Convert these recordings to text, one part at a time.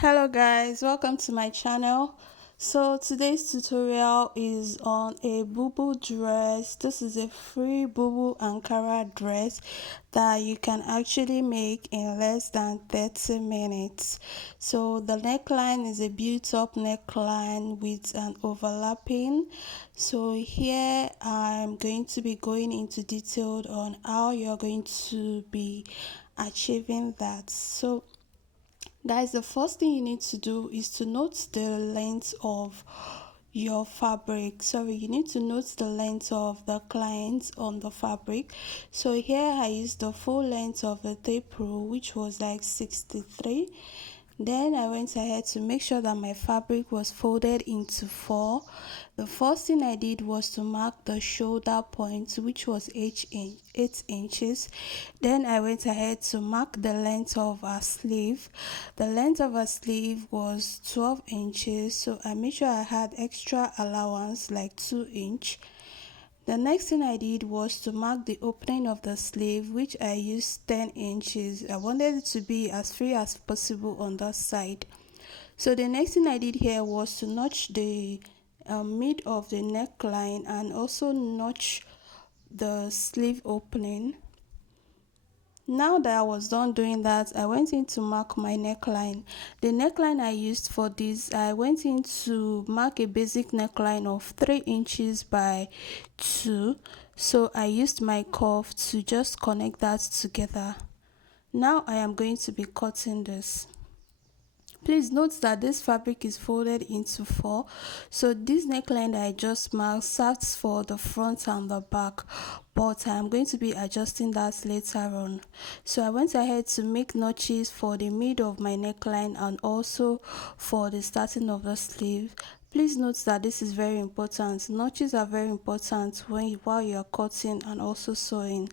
Hello guys, welcome to my channel. So today's tutorial is on a bubu dress. This is a free bubu Ankara dress that you can actually make in less than 30 minutes. So the neckline is a built up neckline with an overlapping. So here I'm going to be going into detail on how you're going to be achieving that. So guys, the first thing you need to do is to note the length of your fabric. Sorry, you need to note the length of the client on the fabric. So here I used the full length of the tape rule, which was like 63. Then I went ahead to make sure that my fabric was folded into four. The first thing I did was to mark the shoulder point, which was 8 inches. Then I went ahead to mark the length of our sleeve. The length of our sleeve was 12 inches, so I made sure I had extra allowance like 2 inch. The next thing I did was to mark the opening of the sleeve, which I used 10 inches. I wanted it to be as free as possible on that side. So the next thing I did here was to notch the mid of the neckline and also notch the sleeve opening. Now that I was done doing that, I went in to mark my neckline. The neckline I used for this, I went in to mark a basic neckline of 3 inches by 2. So I used my curve to just connect that together. Now I am going to be cutting this. Please note that this fabric is folded into four, so this neckline that I just marked serves for the front and the back, but I'm going to be adjusting that later on. So I went ahead to make notches for the mid of my neckline and also for the starting of the sleeve. Please note that this is very important. Notches are very important while you're cutting and also sewing.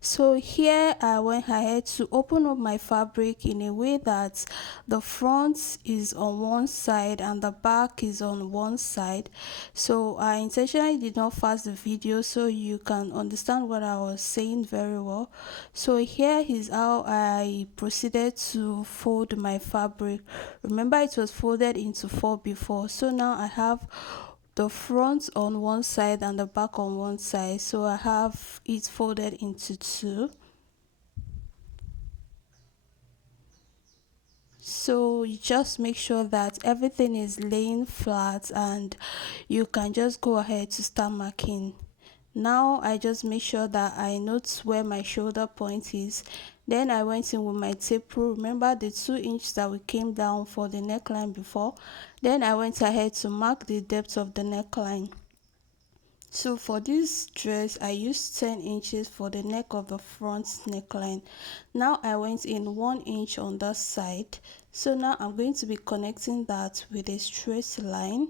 So here I went ahead to open up my fabric in a way that the front is on one side and the back is on one side. So I intentionally did not fast the video so you can understand what I was saying very well. So here is how I proceeded to fold my fabric. Remember, it was folded into four before, so now I have the front on one side and the back on one side, so I have it folded into two. So you just make sure that everything is laying flat and you can just go ahead to start marking. Now I just make sure that I note where my shoulder point is. Then I went in with my tape rule. Remember the 2 inch that we came down for the neckline before. Then I went ahead to mark the depth of the neckline. So for this dress I used 10 inches for the neck of the front neckline. Now I went in 1 inch on that side. So now I'm going to be connecting that with a straight line.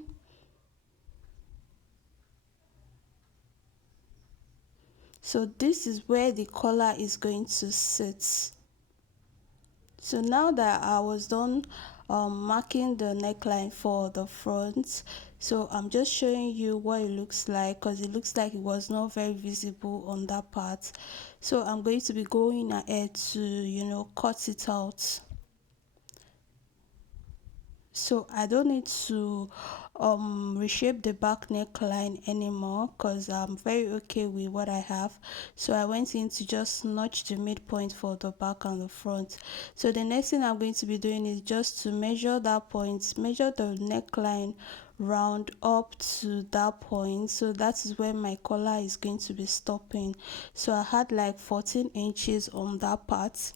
So this is where the collar is going to sit. So now that I was done marking the neckline for the front, so I'm just showing you what it looks like because it looks like it was not very visible on that part. So I'm going to be going ahead to cut it out. So I don't need to reshape the back neckline anymore because I'm very okay with what I have. So I went in to just notch the midpoint for the back and the front. So the next thing I'm going to be doing is just to measure that point, measure the neckline round up to that point. So that is where my collar is going to be stopping. So I had like 14 inches on that part.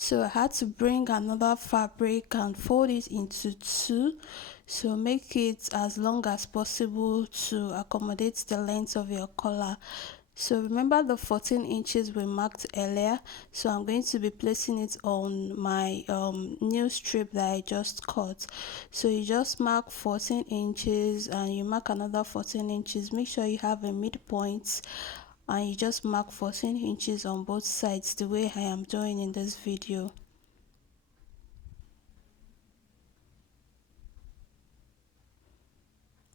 So I had to bring another fabric and fold it into two, so make it as long as possible to accommodate the length of your collar. So remember the 14 inches we marked earlier, so I'm going to be placing it on my new strip that I just cut. So you just mark 14 inches and you mark another 14 inches. Make sure you have a midpoint and you just mark 14 inches on both sides the way I am doing in this video.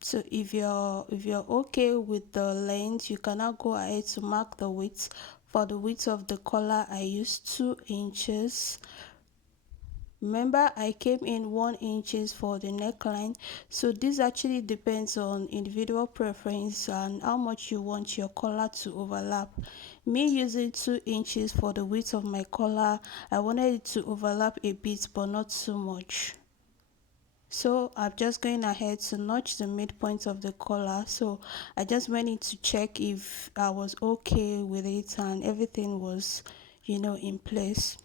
So if you're okay with the length, you can now go ahead to mark the width. For the width of the collar I used 2 inches. Remember, I came in 1 inches for the neckline, so this actually depends on individual preference and how much you want your collar to overlap. Me using 2 inches for the width of my collar, I wanted it to overlap a bit but not too much. So I'm just going ahead to notch the midpoint of the collar. So I just went in to check if I was okay with it and everything was, in place.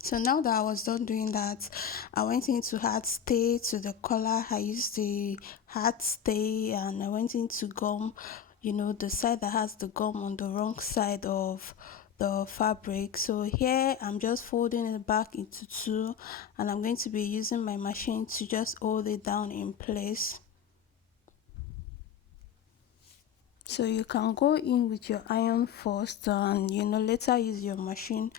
So now that I was done doing that, I went into hard stay to the collar. I used the hard stay and I went into gum, the side that has the gum on the wrong side of the fabric. So here I'm just folding it back into two and I'm going to be using my machine to just hold it down in place. So you can go in with your iron first and later use your machine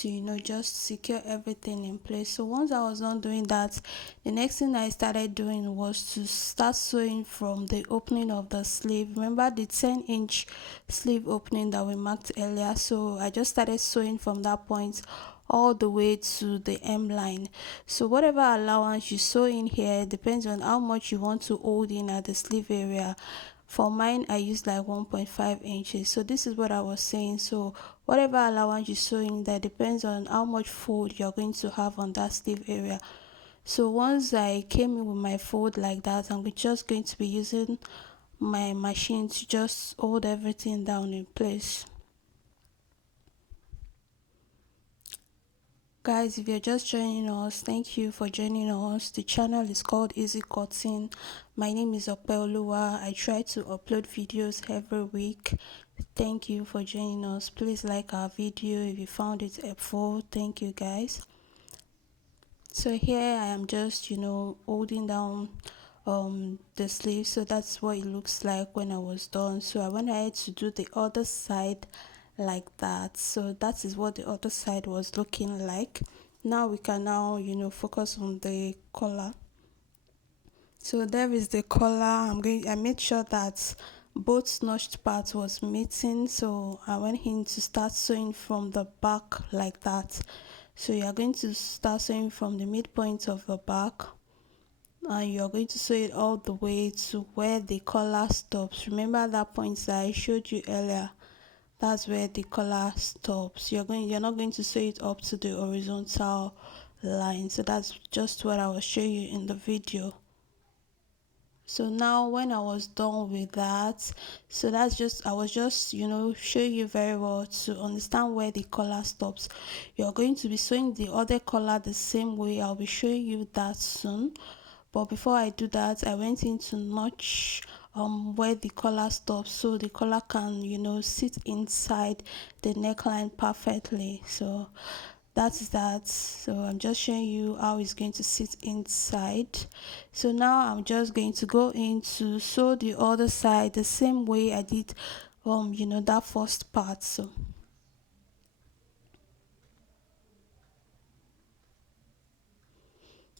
to just secure everything in place. So once I was done doing that, the next thing I started doing was to start sewing from the opening of the sleeve. Remember the 10-inch sleeve opening that we marked earlier? So I just started sewing from that point all the way to the hem line. So whatever allowance you sew in here depends on how much you want to hold in at the sleeve area. For mine, I used like 1.5 inches. So this is what I was saying. So whatever allowance you sew in there depends on how much fold you're going to have on that sleeve area. So once I came in with my fold like that, I'm just going to be using my machine to just hold everything down in place. Guys, if you're just joining us, thank you for joining us. The channel is called Easy Cutting. My name is Opeoluwa. I try to upload videos every week. Thank you for joining us. Please like our video if you found it helpful. Thank you, guys. So here I am just holding down the sleeve, so that's what it looks like when I was done. So I went ahead to do the other side like that. So that is what the other side was looking like. Now we can now focus on the collar. So there is the collar. I made sure that both notched parts was meeting, so I went in to start sewing from the back like that. So you are going to start sewing from the midpoint of the back and you're going to sew it all the way to where the collar stops. Remember that point that I showed you earlier? That's where the collar stops. You're not going to sew it up to the horizontal line. So that's just what I was showing you in the video. So now when I was done with that, so that's just I was just showing you very well to understand where the collar stops. You're going to be sewing the other collar the same way. I'll be showing you that soon, but before I do that, I went into notch where the collar stops so the collar can sit inside the neckline perfectly. So that's that. So I'm just showing you how it's going to sit inside. So now I'm just going to go into sew the other side the same way I did that first part.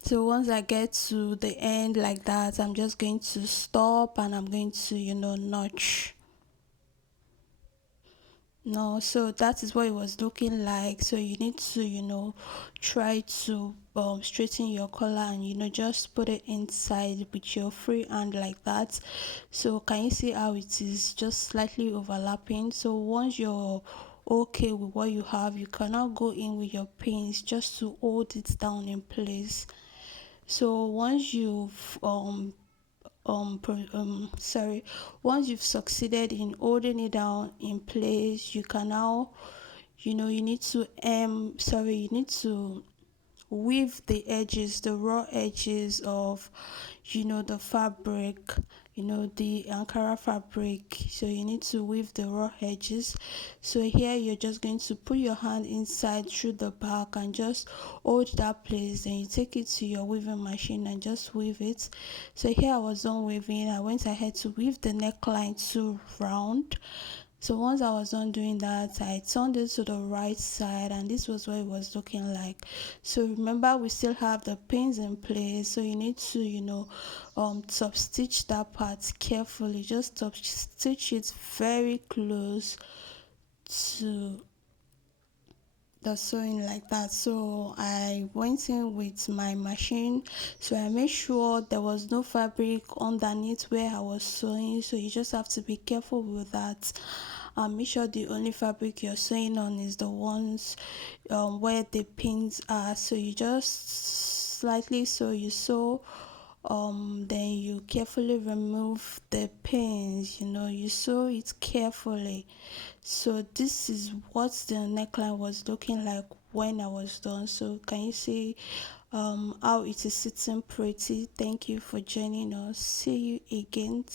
So once I get to the end like that, I'm just going to stop and I'm going to notch. No, so that is what it was looking like. So you need to try to straighten your collar and just put it inside with your free hand like that. So can you see how it is just slightly overlapping? So once you're okay with what you have, you cannot go in with your pins just to hold it down in place. So once you've sorry, once you've succeeded in holding it down in place, you can now you need to you need to weave the edges, the raw edges of the fabric, the Ankara fabric. So you need to weave the raw edges. So here you're just going to put your hand inside through the back and just hold that place, then you take it to your weaving machine and just weave it. So here I was done weaving. I went ahead to weave the neckline to round. So once I was done doing that, I turned it to the right side and this was what it was looking like. So remember, we still have the pins in place, so you need to top stitch that part carefully. Just top stitch it very close to the sewing like that. So I went in with my machine, so I made sure there was no fabric underneath where I was sewing. So you just have to be careful with that, and make sure the only fabric you're sewing on is the ones where the pins are. So you just slightly sew, then you carefully remove the pins, you sew it carefully. So this is what the neckline was looking like when I was done. So can you see how it is sitting pretty? Thank you for joining us. See you again.